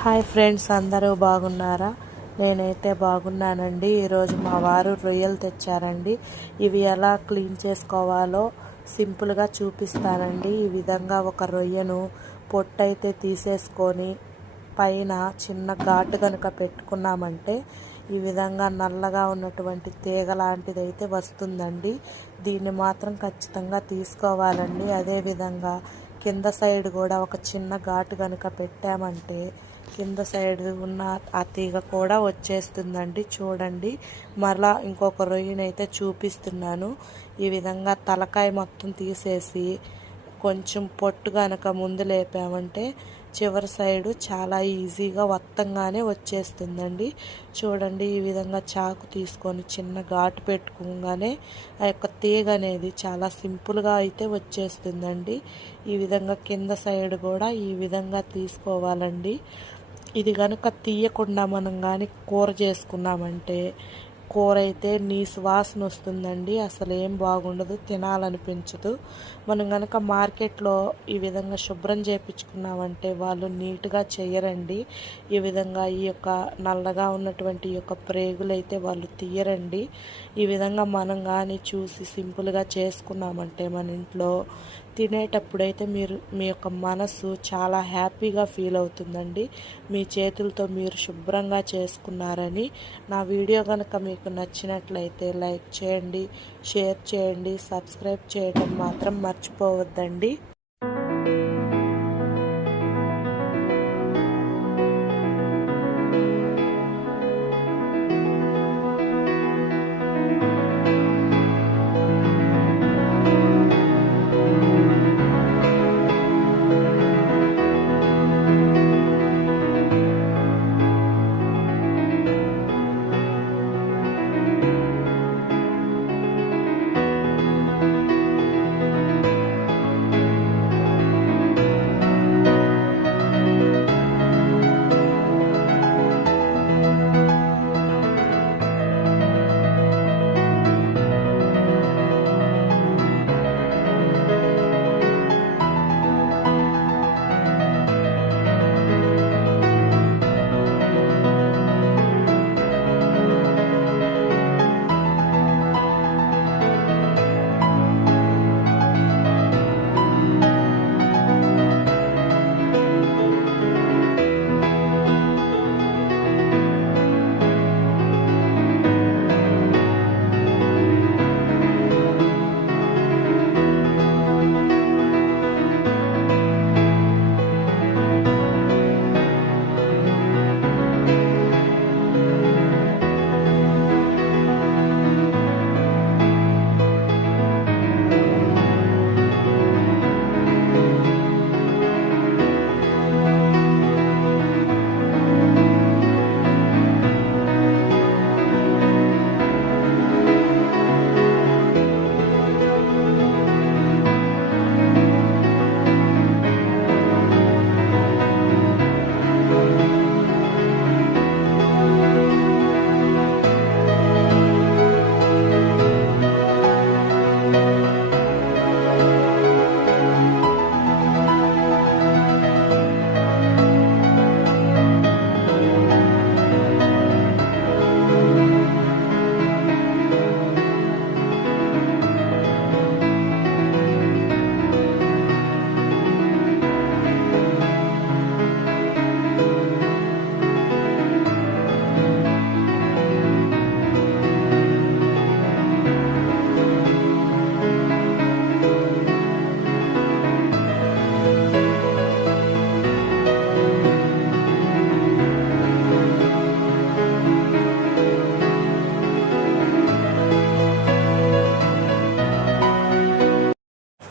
Hi friends, అందరూ బాగున్నారా? నేనైతే బాగున్నానండి. ఈరోజు మా వారు రొయ్యలు తెచ్చారండి. ఇవి ఎలా క్లీన్ చేసుకోవాలో సింపుల్గా చూపిస్తానండి. ఈ విధంగా ఒక రొయ్యను పొట్టయితే తీసేసుకొని పైన చిన్న ఘాటు కనుక పెట్టుకున్నామంటే ఈ విధంగా నల్లగా ఉన్నటువంటి తీగ లాంటిది అయితే వస్తుందండి. దీన్ని మాత్రం ఖచ్చితంగా తీసుకోవాలండి. అదేవిధంగా కింద సైడ్ కూడా ఒక చిన్న ఘాటు కనుక పెట్టామంటే కింద సైడ్ ఉన్న ఆ తీగ కూడా వచ్చేస్తుందండి. చూడండి, మరలా ఇంకొక రొయ్యనైతే చూపిస్తున్నాను. ఈ విధంగా తలకాయ మొత్తం తీసేసి కొంచెం పొట్టు కనుక ముందు లేపామంటే చివరి సైడు చాలా ఈజీగా వత్తంగానే వచ్చేస్తుందండి. చూడండి, ఈ విధంగా చాకు తీసుకొని చిన్న ఘాటు పెట్టుకోగానే ఆ యొక్క తీగ అనేది చాలా సింపుల్గా అయితే వచ్చేస్తుందండి. ఈ విధంగా కింద సైడ్ కూడా ఈ విధంగా తీసుకోవాలండి. ఇది కనుక తీయకుండా మనం కానీ కూర చేసుకున్నామంటే కూర అయితే నీసు వాసన వస్తుందండి. అసలు ఏం బాగుండదు, తినాలనిపించదు. మనం కనుక మార్కెట్లో ఈ విధంగా శుభ్రం చేయించుకున్నామంటే వాళ్ళు నీట్గా చేయరండి. ఈ విధంగా ఈ యొక్క నల్లగా ఉన్నటువంటి ఈ యొక్క ప్రేగులు అయితే వాళ్ళు తీయరండి. ఈ విధంగా మనం కానీ చూసి సింపుల్గా చేసుకున్నామంటే మన ఇంట్లో తినేటప్పుడైతే మీ యొక్క మనసు చాలా హ్యాపీగా ఫీల్ అవుతుందండి. మీ చేతులతో మీరు శుభ్రంగా చేసుకున్నారని. నా వీడియో కనుక మీకు నచ్చినట్లయితే లైక్ చేయండి, షేర్ చేయండి, సబ్స్క్రైబ్ చేయడం మాత్రం మర్చిపోవద్దండి.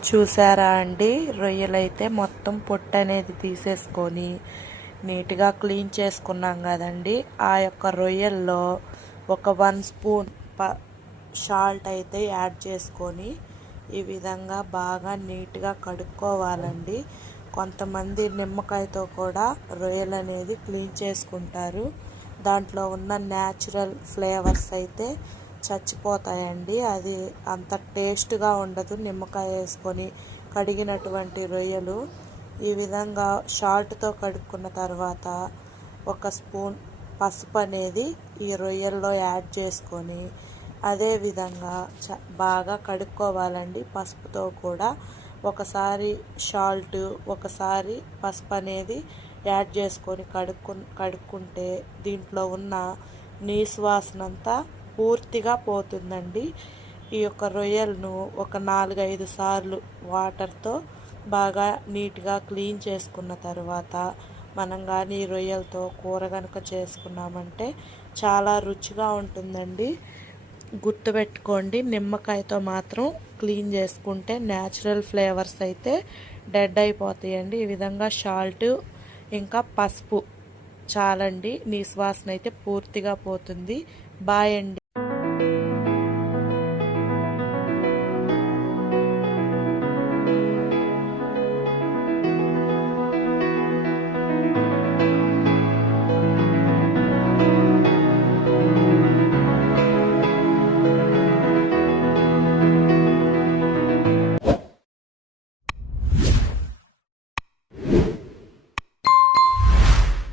చూసారా అండి, రొయ్యలైతే మొత్తం పొట్టు అనేది తీసేసుకొని నీట్గా క్లీన్ చేసుకున్నాం కదండి. ఆ యొక్క రొయ్యల్లో ఒక 1 స్పూన్ సాల్ట్ అయితే యాడ్ చేసుకొని ఈ విధంగా బాగా నీట్గా కడుక్కోవాలండి. కొంతమంది నిమ్మకాయతో కూడా రొయ్యలు అనేది క్లీన్ చేసుకుంటారు. దాంట్లో ఉన్న న్యాచురల్ ఫ్లేవర్స్ అయితే చచ్చిపోతాయండి. అది అంత టేస్ట్గా ఉండదు. నిమ్మకాయ వేసుకొని కడిగినటువంటి రొయ్యలు ఈ విధంగా సాల్ట్తో కడుక్కున్న తర్వాత ఒక స్పూన్ పసుపు అనేది ఈ రొయ్యల్లో యాడ్ చేసుకొని అదేవిధంగా బాగా కడుక్కోవాలండి. పసుపుతో కూడా ఒకసారి సాల్ట్, ఒకసారి పసుపు అనేది యాడ్ చేసుకొని కడుక్కుంటే దీంట్లో ఉన్న నీసు వాసన అంతా పూర్తిగా పోతుందండి. ఈ యొక్క రొయ్యలను ఒక 4-5 సార్లు వాటర్తో బాగా నీట్గా క్లీన్ చేసుకున్న తర్వాత మనం కానీ రొయ్యలతో కూర కనుక చేసుకున్నామంటే చాలా రుచిగా ఉంటుందండి. గుర్తుపెట్టుకోండి, నిమ్మకాయతో మాత్రం క్లీన్ చేసుకుంటే న్యాచురల్ ఫ్లేవర్స్ అయితే డెడ్ అయిపోతాయండి. ఈ విధంగా సాల్ట్ ఇంకా పసుపు చాలండి, నీసు వాసన అయితే పూర్తిగా పోతుంది. బాయ్ అండి.